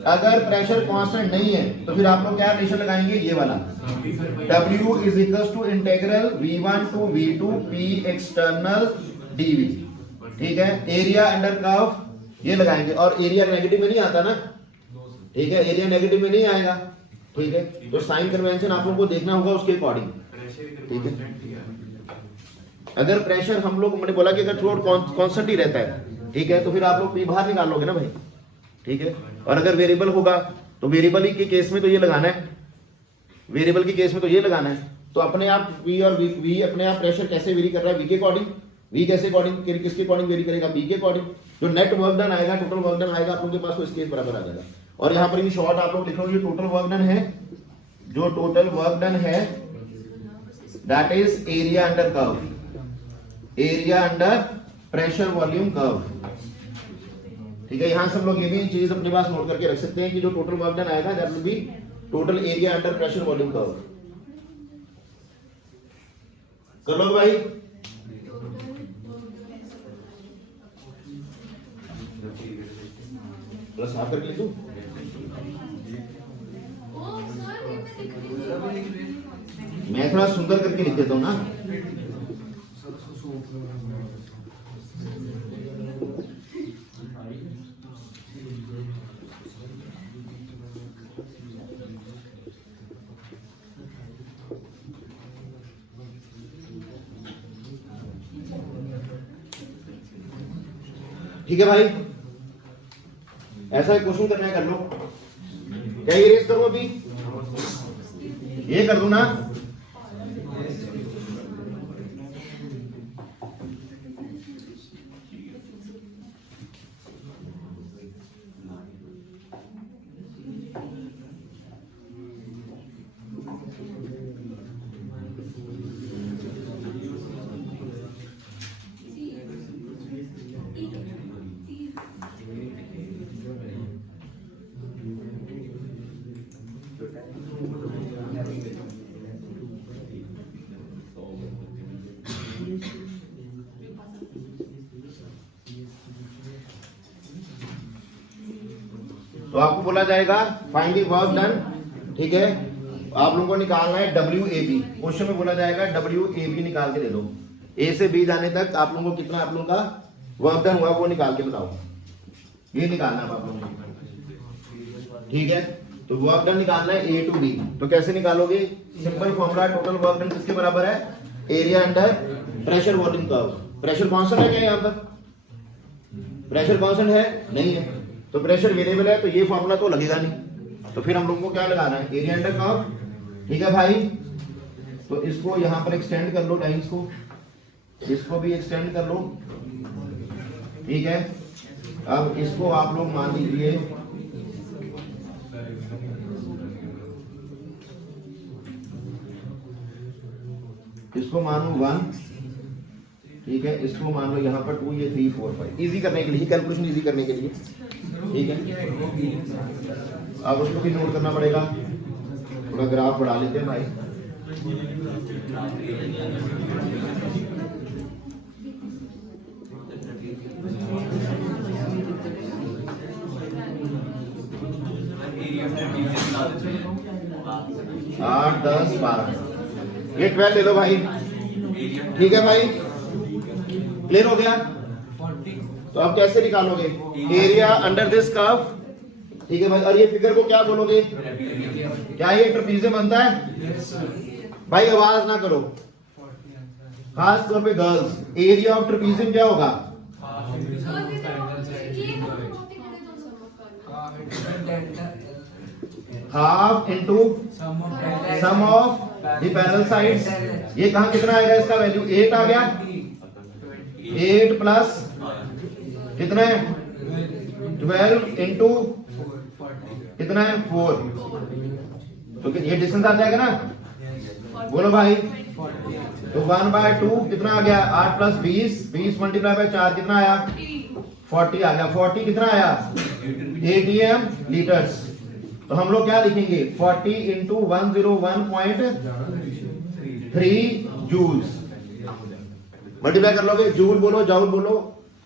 अगर प्रेशर कांस्टेंट नहीं है तो फिर आप लोग क्या रिलेशन लगाएंगे, ये वाला, W is equal to integral V1 to V2 P external dV, ठीक है। एरिया अंडर कर्व ये लगाएंगे, और एरिया नेगेटिव में नहीं आता ना, ठीक है, एरिया नेगेटिव में नहीं आएगा, ठीक है। तो साइन कन्वेंशन आप लोगों को देखना होगा उसके अकॉर्डिंग, ठीक है। अगर प्रेशर हम लोग, मैंने बोला कि अगर थ्रू आउट कांस्टेंट ही रहता है, ठीक है, तो फिर आप लोग P बाहर निकाल लोगे ना भाई, ठीक है। और अगर वेरिएबल होगा तो वेरिएबल ही के केस में तो ये लगाना है, वेरिएबल के केस में तो ये लगाना है। तो अपने आप V और V अपने आप प्रेशर कैसे वेरी कर रहा है, V के अकॉर्डिंग, V कैसे अकॉर्डिंग, किसके अकॉर्डिंग वेरी करेगा, V के अकॉर्डिंग। जो नेट वर्क डन आएगा, टोटल वर्क डन आएगा आप लोगों के पास, तो इसके बराबर आ जाएगा। और यहाँ पर इन शॉर्ट आप लोग लिख लो, जो टोटल वर्क डन है, जो टोटल वर्क डन है that is area under curve, area under pressure volume curve, ठीक है। यहां से हम लोग ये भी चीज अपने पास नोट करके रख सकते हैं कि जो टोटल वर्क डन आएगा that will be total area under pressure volume curve. कर लो भाई, थोड़ा साफ करके लिखो, मैं थोड़ा सुंदर करके लिख देता हूं ना। ठीक है भाई, ऐसा क्वेश्चन करना है, कर लो। क्या ये रेस करूं अभी, ये कर दूं ना, तो आपको बोला जाएगा फाइंड द वर्क डन, ठीक है। आप लोगों को निकालना है WAB, क्वेश्चन में बोला जाएगा WAB निकाल के दे दो, A से B जाने तक आप लोगों को कितना आप लोगों का वर्क डन हुआ वो निकाल के बताओ, ये निकालना है आप लोगों को, ठीक है। तो वर्क डन निकालना है A to B, तो कैसे निकालोगे, simple formula, total work done किसके बराबर है, area under pressure volume curve. Pressure constant है क्या यहाँ पर, प्रेशर कांस्टेंट है नहीं है, तो प्रेशर वेरिएबल है, तो ये फॉर्मूला तो लगेगा नहीं, तो फिर हम लोगों को क्या लगाना है, एरिया अंडर कर्व, ठीक है भाई। तो इसको यहां पर एक्सटेंड कर लो, लाइंस को, इसको भी एक्सटेंड कर लो, ठीक है। अब इसको आप लोग मान लीजिए इसको मान लो 1, ठीक है, इसको मान लो यहाँ पर 2, ये 3 4 5, इजी करने के लिए, कैलकुलेशन इजी करने के लिए, ठीक है। अब उसको भी नोट करना पड़ेगा, थोड़ा ग्राफ बढ़ा लेते हैं भाई। आठ 10 12, ये 12 ले लो भाई, ठीक है भाई, क्लियर हो गया। तो अब कैसे निकालोगे, एरिया अंडर दिस कर्व, ठीक है भाई। और ये फिगर को क्या बोलोगे, क्या ये ट्रेपेजियम बनता है भाई, आवाज ना करो, खास तौर पे गर्ल्स, एरिया ऑफ ट्रेपेजियम क्या होगा, half into sum of the parallel sides. ये कहां कितना आएगा, इसका वैल्यू 8 आ गया। 8 प्लस कितना है 12 इंटू कितना है 4, तो ये डिस्टेंस आ जाएगा ना, बोलो भाई। तो 1/2 कितना आ गया 8 प्लस 20, 20 मल्टीप्लाई बाय 4 कितना आया 40 आ गया। 40 कितना आया ATM लीटर्स। तो हम लोग क्या लिखेंगे 40 इंटू 101.3 जूल्स। मल्टीप्लाई कर लोगे, जूल बोलो जाउल बोलो,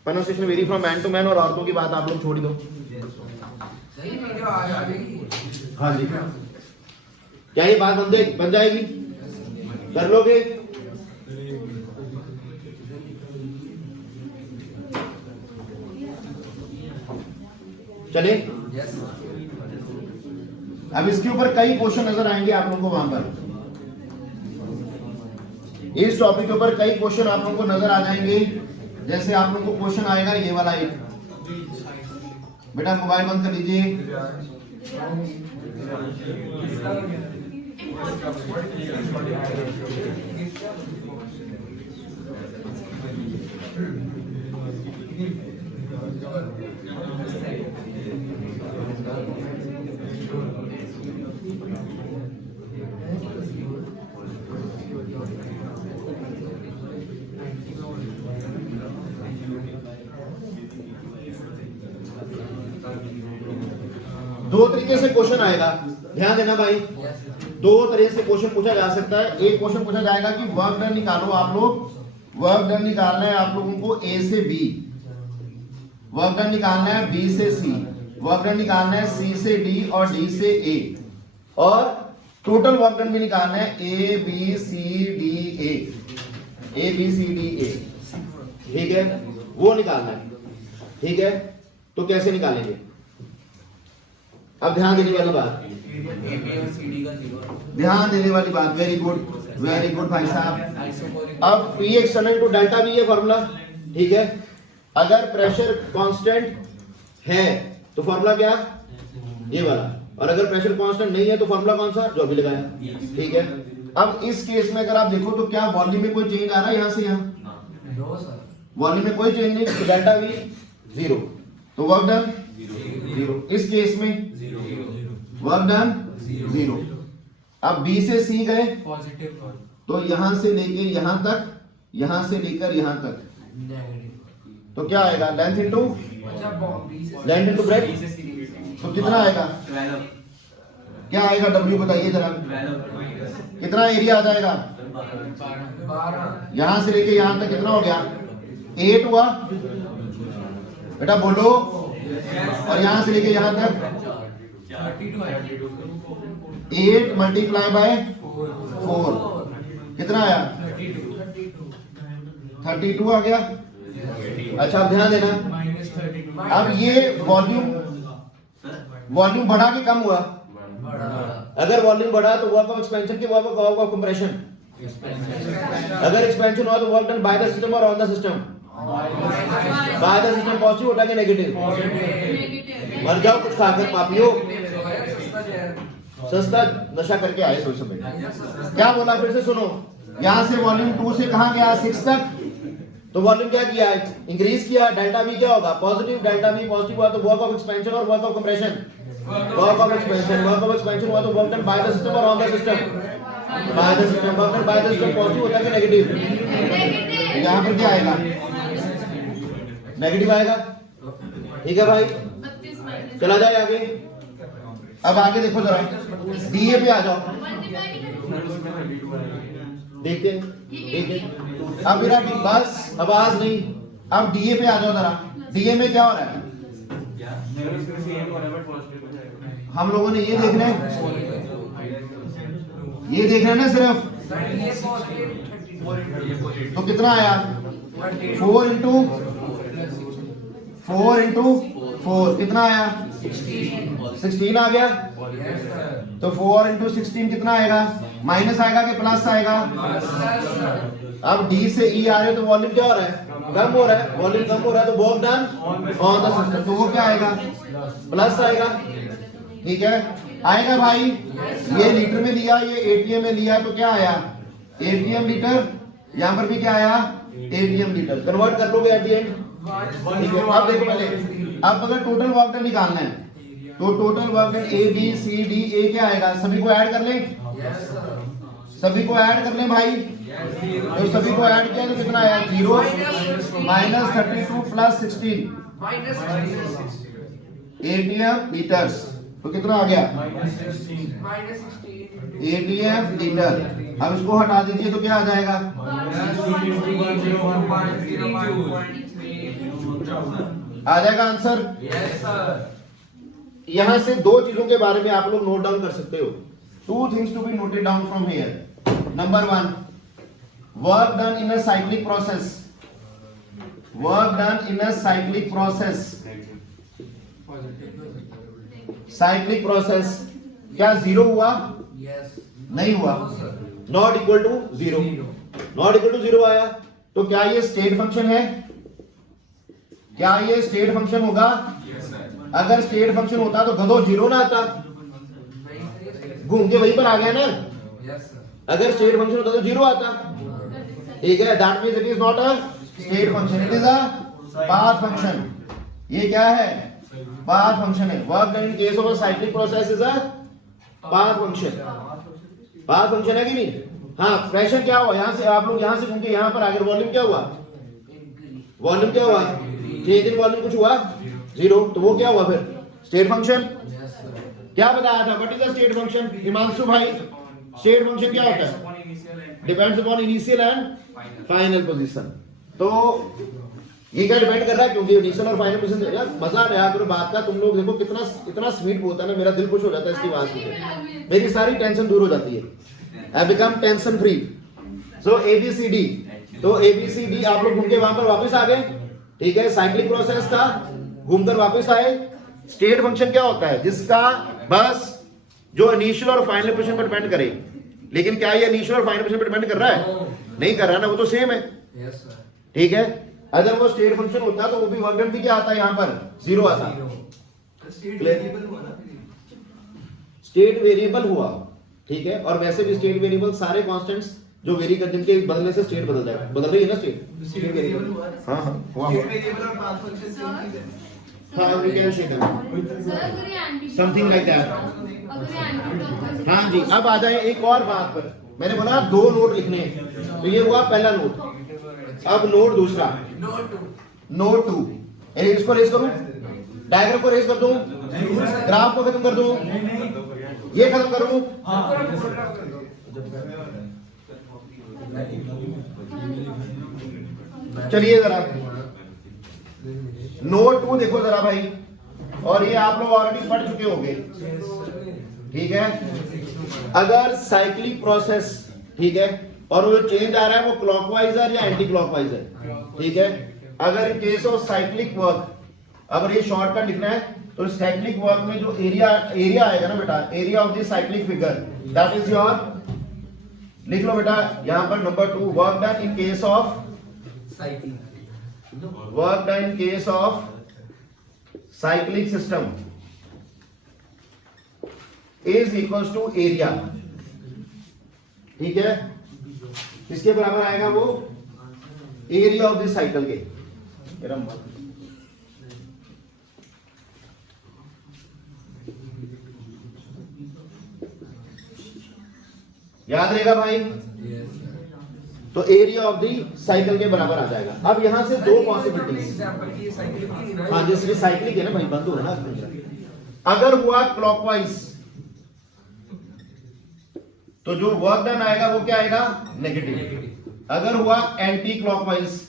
pronunciation vary from man to man, और औरतों की बात आप लोग छोड़ दो। हाँ जी, क्या ये बात बन जाएगी, कर लोगे। चले अब इसके ऊपर कई क्वेश्चन नजर आएंगे आप लोगों को वहां पर, इस टॉपिक के ऊपर कई क्वेश्चन आप लोगों को नजर आ जाएंगे। जैसे आप लोगों को क्वेश्चन आएगा ये वाला एक, बेटा मोबाइल बंद कर लीजिए। दो तरीके से क्वेश्चन आएगा, ध्यान देना भाई। दो तरह से क्वेश्चन पूछा जा सकता है। एक क्वेश्चन पूछा जाएगा कि वर्क डन निकालो, आप लोग वर्क डन निकालना है आप लोगों को A से B, वर्क डन निकालना है B से C, वर्क डन निकालना है C से D और D से A, और टोटल वर्क डन भी निकालना है A B C D A, A B C D A, ठीक है, वो निकालना है। ठीक है, तो कैसे निकालेंगे, अब ध्यान देने वाली बात, ध्यान देने वाली बात, वेरी गुड भाई साहब। अब P एक्सटर्नल टू डेल्टा भी ये फॉर्मूला, ठीक है। अगर प्रेशर कांस्टेंट है तो फॉर्मूला क्या, ये वाला, और अगर प्रेशर कांस्टेंट नहीं है तो फॉर्मूला कौन सा, जो अभी लगाया, ठीक है। अब इस केस में अगर आप देखो तो क्या वॉल्यूम में कोई चेंज आ रहा है यहां से यहां, वॉल्यूम में कोई चेंज नहीं, तो डेल्टा V 0, तो वर्क डन 0। इस केस में वर्क डन 0। अब B से C गए तो यहां से लेके यहां तक, यहां से लेकर यहां तक, तो क्या आएगा लेंथ इनटू ब्रेथ, तो कितना आएगा, क्या आएगा W बताइए जरा, कितना एरिया आ जाएगा, यहां से लेके यहां तक कितना हो गया 8 हुआ बेटा बोलो, और यहां से लेके यहां तक 8 मल्टीप्लाई बाय 4 कितना आया 32 आ गया। अच्छा अब ध्यान देना, अब ये वॉल्यूम बढ़ा के कम हुआ, अगर वॉल्यूम बढ़ा तो वर्क ऑफ एक्सपेंशन के वर्क ऑफ कंप्रेशन, अगर एक्सपेंशन हुआ तो work done by the system और on the system, by the system positive होता है नेगेटिव, मर जाओ कुछ खाकर पापियो, सस्ता नशा करके आए सोच समय। क्या बोला फिर से सुनो, यहां से वॉल्यूम 2 से कहां गया 6 तक, तो वॉल्यूम क्या किया इंक्रीज किया, डेल्टा V क्या होगा पॉजिटिव, डेल्टा V पॉजिटिव हुआ तो वर्क ऑफ एक्सपेंशन और work of compression, work of expansion हुआ तो work done by the system और on the system, by the system, work done by the system positive होता है कि नेगेटिव, यहां पर क्या आएगा नेगेटिव आएगा, ठीक है भाई। चला जाए आगे, अब आगे देखो जरा DA पे आ जाओ, देखते अब मेरा बस आवाज नहीं, अब DA पे आ जाओ जरा, DA में क्या हो रहा है, हम लोगों ने ये देखना है ना सिर्फ, तो कितना आया 4 इंटू 4 कितना आया 16 आ गया, तो 4 इंटू 16 कितना आएगा, माइनस आएगा कि प्लस आएगा। अब D से E आ रहे तो वॉल्यूम क्या हो रहा है, कम हो रहा है, वॉल्यूम कम हो रहा है तो work done on the system, तो वो क्या आएगा प्लस आएगा, ठीक है। आएगा भाई? ये लीटर में लिया, ये एटीएम में लिया, तो क्या आया? ATM litre. यहां पर भी क्या आया? ATM litre. कन्वर्ट कर लोगे एट द एंड? ठीक है। अब देखो पहले, अब अगर टोटल वर्क डन निकालना है तो total work done A B C D A क्या आएगा? सभी को ऐड कर लें? सभी को ऐड कर लें भाई। तो सभी को ऐड किया तो कितना आया? 0 माइनस 32 प्लस 16 एटीएम लीटर्स। तो कितना आ गया? ATM litre. अब इसको हटा दीजिए तो क्या आ जाएगा? आ जाएगा आंसर? यहां से दो चीजों के बारे में आप लोग नोट डाउन कर सकते हो। 2 things to be noted down from here. Number 1, work done in a cyclic process. Work done in a cyclic process. Cyclic process क्या 0 हुआ? नहीं हुआ। Not equal to 0। Not equal to 0 आया तो क्या ये स्टेट फंक्शन है? क्या ये स्टेट फंक्शन होगा? अगर स्टेट फंक्शन होता तो गधो 0 ना आता, घूम के वहीं पर आ गया ना। अगर स्टेट फंक्शन होता तो 0 आता। ठीक है, that means it is not a state function, it is a path function. ये क्या है? पाथ फंक्शन है। Work done in case of a cyclic process is a path function. Path function है कि नहीं? हाँ, प्रेशर क्या हुआ? यहां से आप लोग यहां से घूम के यहां पर आ गए, वॉल्यूम क्या हुआ? वॉल्यूम क्या हुआ? चेंज इन वॉल्यूम कुछ हुआ? 0। तो वो क्या हुआ फिर? State function. क्या बताया था? What is the state function? Himanshu भाई, स्टेट फंक्शन क्या होता है? Depends upon initial and final position. तो ये क्या डिपेंड कर रहा है? क्योंकि इनिशियल और फाइनल पोजीशन। यार मजा आ रहा है बात का। तुम लोग देखो कितना इतना स्वीट बोलता है ना, मेरा दिल खुश हो जाता है इसकी बात सुनकर। मेरी सारी टेंशन दूर हो जाती है। I become tension free. So ABCD, तो ABCD आप लोग घूम के वहां पर वापस आ गए। ठीक है, साइक्लिक प्रोसेस था, घूमकर वापस आए। स्टेट फंक्शन क्या होता है? जिसका बस जो इनिशियल और फाइनल पोजीशन पर डिपेंड करे। लेकिन क्या ये इनिशियल और फाइनल पोजीशन पर डिपेंड कर रहा है? नहीं कर रहा ना, वो तो सेम है। ठीक है, अगर वो स्टेट फंक्शन होता तो वो भी वर्क डन भी क्या आता है? यहाँ पर 0 आता। स्टेट वेरिएबल हुआ। ठीक है, और वैसे भी स्टेट वेरिएबल सारे कांस्टेंट्स जो वेरी कर, जिनके बदलने से स्टेट बदल जाएगा। बदल रही है ना स्टेट वेरिएबल? हाँ हाँ हुआ। हाँ, we can say that. Something like that. हाँ जी, अब आ जाए एक और बात पर। मैंने बोला 2 नोट लिखने हैं, तो ये हुआ पहला नोट। अब नोट दूसरा, नोट 2। इसको रेस करूं, डायग्राम को रेस कर दूं, ग्राफ को खत्म कर दूं, ये खत्म करूं। चलिए जरा नोट 2 देखो जरा भाई, और ये आप लोग ऑलरेडी पढ़ चुके होंगे। ठीक है, अगर साइक्लिक प्रोसेस, ठीक है, और वो चेंज आ रहा है, वो क्लॉकवाइज है या एंटी क्लॉकवाइज है? ठीक है, अगर इन केस ऑफ साइक्लिक वर्क, अगर ये शॉर्टकट लिखना है तो साइक्लिक वर्क में जो एरिया आएगा ना बेटा, area of the cyclic figure, that is your, लिख लो बेटा यहां पर number 2, work done in case of work done in case of cyclic system is equals to area. ठीक है, इसके बराबर आएगा वो एरिया ऑफ दिस साइकिल के। याद रहेगा भाई? तो एरिया ऑफ दी साइकिल के बराबर आ जाएगा। अब यहां से 2 पॉसिबिलिटीज। हाँ, जैसे साइक्लिक है ना भाई, बंद हो रहा ना। अगर हुआ क्लॉकवाइज तो जो वर्क डन आएगा वो क्या आएगा? नेगेटिव। अगर हुआ एंटी क्लॉकवाइज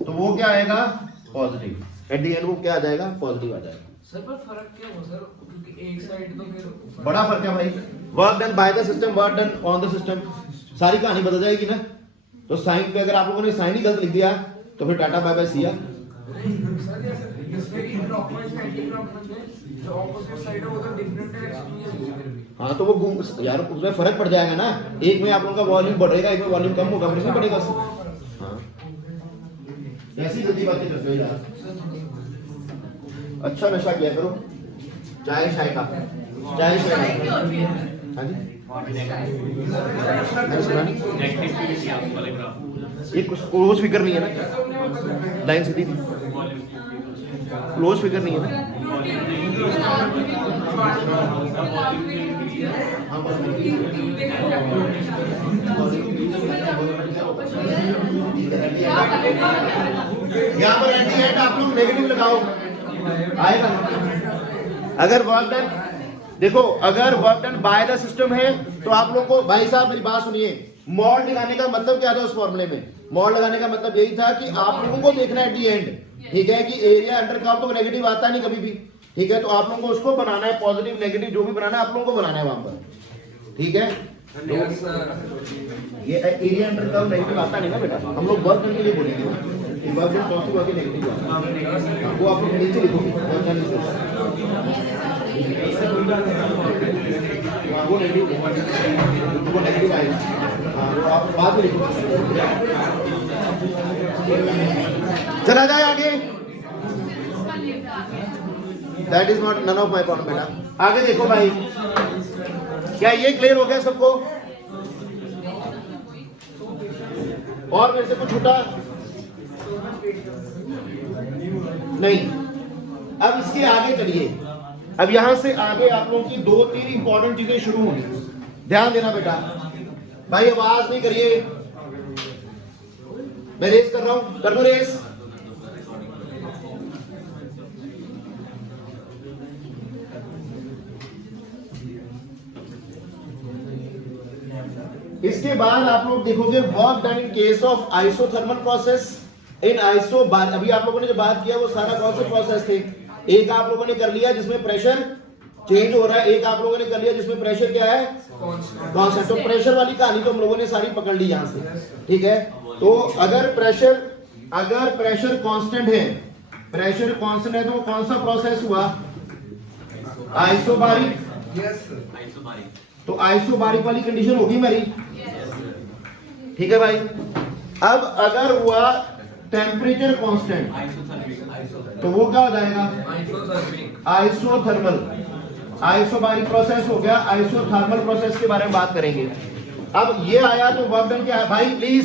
तो वो क्या आएगा? पॉजिटिव। एट द एंड वो क्या आ जाएगा? पॉजिटिव आ जाएगा। सर पर फर्क क्या हो सर, क्योंकि एक साइड तो फिर बड़ा फर्क है भाई। Work done by the system, work done on the system, सारी कहानी बदल जाएगी ना। तो साइन पे अगर आप लोगों ने साइन ही गलत लिख दिया तो फिर टाटा बाय बाय सिया। हाँ, तो वो यार उसमें फर्क पड़ जाएगा ना। एक में आप लोगों का वॉल्यूम बढ़ेगा, एक में वॉल्यूम कम होगा, फिर बढ़ेगा। हाँ, ऐसी गलती बातें करते हो यार। अच्छा नशा किया करो। चाय शाय का, चाय शाय चाय क्या होती है? हाँ जी मैंने सुना नहीं, ये कुछ क्लोज फिगर नहीं है ना, लाइन सीधी थी, क्लोज फिगर नहीं है ना। यहाँ पर एंटी एंड आप लोग नेगेटिव लगाओ, आएगा। अगर वर्क डन, देखो अगर work done by the system है तो आप लोगों को, भाई साहब मेरी बात सुनिए, मॉड लगाने का मतलब क्या था उस फॉर्मूले में? मॉड लगाने का मतलब यही था कि आप लोगों को देखना है एट दी एंड, ठीक है, कि एरिया अंडर कर्व तो नेगेटिव आता नहीं कभी भी, ठीक है, तो आप लोगों को उसको बनाना है, पॉजिटिव नेगेटिव जो भी बनाना है आप लोगों को बनाना है वहां पर, ठीक है। तो ये एरिया अंडर कर्व नेगेटिव आता नहीं ना बेटा, हम लोग वर्क डन के लिए बोलेंगे, वर्क डन पॉजिटिव आके नेगेटिव आता है, वो आप लोग नीचे लिखोगे वर्क डन से, वो नेगेटिव आएगा, वो आप बाद में लिखो। चला जाए आगे, that is not none of my problem बेटा। आगे देखो भाई, क्या ये क्लियर हो गया सबको? और मेरे से कुछ छूटा नहीं? अब इसके आगे चलिए, अब यहां से आगे आप लोगों की 2-3 इंपॉर्टेंट चीजें शुरू होंगी, ध्यान देना बेटा। भाई आवाज नहीं करिए, मैं रेस कर रहा हूं, कर दो रेस। इसके बाद आप लोग देखोगे work done in case of isothermal process in iso, अभी आप लोगों ने जो बात किया वो सारा कौन से प्रोसेस थे? एक आप लोगों ने कर लिया जिसमें प्रेशर चेंज हो रहा है, एक आप लोगों ने कर लिया जिसमें प्रेशर क्या है, कांस्टेंट। तो प्रेशर वाली कहानी तो हम लोगों ने सारी पकड़ ली यहां से, ठीक है। तो अगर प्रेशर कांस्टेंट है, प्रेशर कांस्टेंट है तो कौन सा प्रोसेस हुआ? आइसोबारिक। तो आइसोबारिक वाली कंडीशन होगी मेरी, ठीक है भाई। अब अगर हुआ टेम्परेचर कांस्टेंट तो वो क्या हो जाएगा? आइसोथर्मल। आइसोबारिक प्रोसेस हो गया, आइसोथर्मल प्रोसेस के बारे में बात करेंगे। अब ये आया तो वर्क डन क्या है भाई? प्लीज,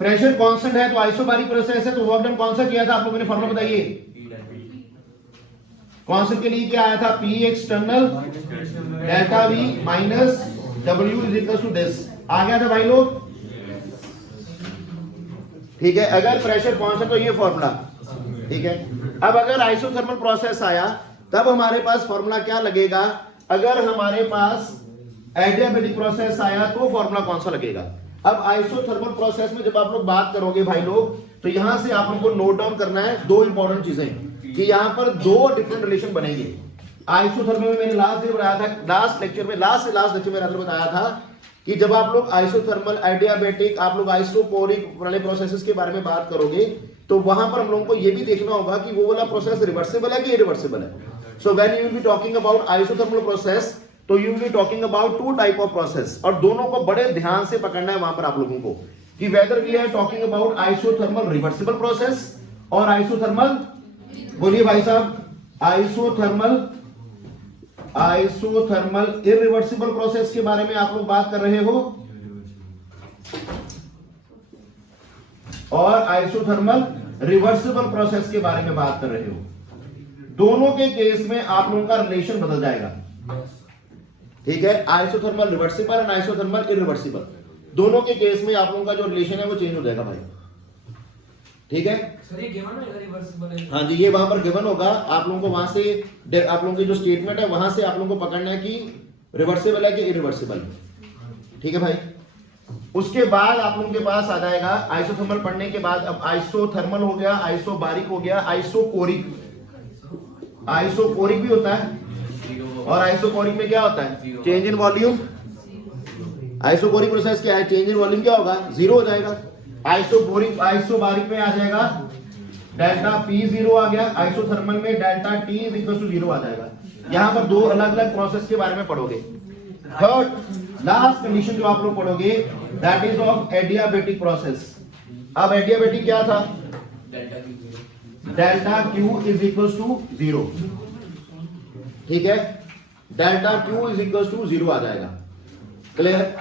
प्रेशर कांस्टेंट है तो आइसोबारिक प्रोसेस है, तो वर्क डन कौन सा किया था आप लोगों ने? फॉर्मूला बताइए। कांस्टेंट के लिए क्या आया था? P external delta V minus W is equal to this आ गया था भाई लोग, ठीक है। अगर प्रेशर कांस्टेंट तो ये फॉर्मूला, ठीक है। अब अगर आइसोथर्मल प्रोसेस आया तब हमारे पास फॉर्मूला क्या लगेगा? अगर हमारे पास एडियाबैटिक प्रोसेस आया तो फॉर्मूला कौन सा लगेगा? अब आइसोथर्मल प्रोसेस में जब आप लोग बात करोगे भाई लोग, तो यहां से आप लोग को नोट डाउन करना है 2 इंपॉर्टेंट चीजें, कि यहां पर 2 डिफरेंट रिलेशन बनेंगे। आइसोथर्मल में मैंने लास्ट लेक्चर में बताया था कि जब आप लोग आइसोथर्मल, एडियाबैटिक, आप लोग आइसोकोरिक वाले प्रोसेसेस के बारे में बात करोगे तो वहां पर हम लोगों को ये भी देखना होगा कि वो वाला प्रोसेस रिवर्सिबल है कि इरिवर्सिबल है। So when you will be talking about isothermal process, तो you will be talking about 2 type of process, और दोनों को बड़े ध्यान से पकड़ना है वहां पर आप लोगों को, कि whether we are talking about isothermal reversible process और आइसोथर्मल, बोलिए भाई साहब, आइसोथर्मल इरिवर्सिबल प्रोसेस के बारे में आप लोग बात कर रहे हो, और आइसोथर्मल रिवर्सिबल प्रोसेस के बारे में बात कर रहे हो। दोनों के केस में आप लोगों का रिलेशन बदल जाएगा, ठीक है। Isothermal reversible and isothermal irreversible, दोनों के केस में आप लोगों का जो रिलेशन है वो चेंज हो जाएगा भाई, ठीक है। सर ये गिवन है रिवर्सिबल है? हाँ जी, ये वहां पर गिवन होगा आप लोगों को, वहां से आप लोगों की जो स्टेटमेंट है वहां से आप लोगों को पकड़ना है कि रिवर्सिबल है कि इरिवर्सिबल, ठीक है भाई। उसके बाद आप लोगों के पास आ जाएगा आइसोथर्मल पढ़ने के बाद, अब आइसोथर्मल हो गया, आइसोबारिक हो गया, आइसोकोरिक। आइसोकोरिक भी होता है, और आइसोकोरिक में क्या होता है? Change in volume. Isochoric process क्या है? चेंज इन वॉल्यूम क्या होगा? 0 हो जाएगा। आइसोबारिक में आ जाएगा डेल्टा P 0 आ गया, आइसोथर्मल में delta T is equal to 0 आ जाएगा। यहां पर 2 अलग अलग प्रोसेस के बारे में पढ़ोगे। थर्ड लास्ट कंडीशन जो आप लोग पढ़ोगे, that is of adiabatic process. अब एडियाबैटिक क्या था? Delta Q is equal to 0, ठीक है, delta Q is equal to 0 आ जाएगा। क्लियर?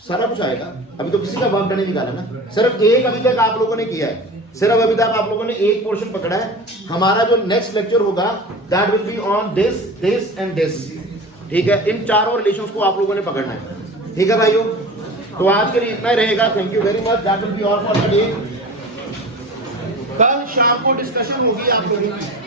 सारा कुछ आएगा। अभी तो किसी का वर्क डन नहीं निकाला ना, सिर्फ एक अभी तक आप लोगों ने किया है, सिर्फ अभी तक आप लोगों ने एक पोर्शन पकड़ा है। हमारा जो नेक्स्ट लेक्चर होगा that will be on this, this and this, ठीक है। इन चारों रिलेशंस को आप लोगों ने पकड़ना है, ठीक है भाइयों। तो आज के लिए इतना ही रहेगा। Thank you very much, that will be all for the day. कल शाम को डिस्कशन होगी आप लोगों की।